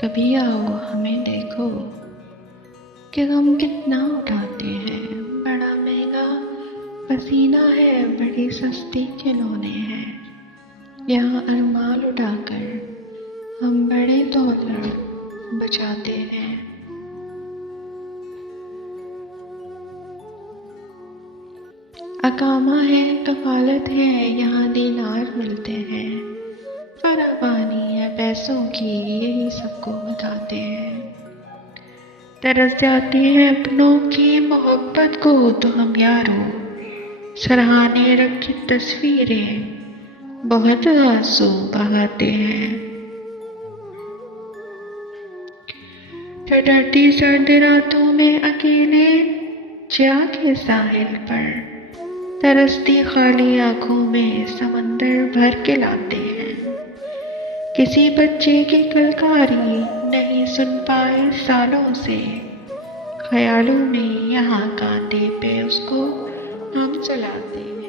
کبھی آؤ ہمیں دیکھو کہ غم کتنا اٹھاتے ہیں، بڑا مہنگا پسینہ ہے، بڑی سستی کھلونے ہیں، یہاں ارمال اٹھا کر ہم بڑے دولت بچاتے ہیں۔ اقامہ ہے، کفالت ہے، یہاں دینار ملتے ہیں، فراوانی ہے پیسوں کی، یہی سب کو بتاتے ہیں۔ ترس جاتے ہیں اپنوں کی محبت کو تو ہم یارو، سرہانے رکھی تصویریں بہت آنسو بہاتے ہیں۔ ٹھٹھتی سرد راتوں میں اکیلے جا کے ساحل پر، ترستی خالی آنکھوں میں سمندر بھر کے لاتے ہیں۔ کسی بچے کی کلکاری نہیں سن پائے سالوں سے، خیالوں میں یہاں کانٹے پہ اس کو ہم سلاتے ہیں۔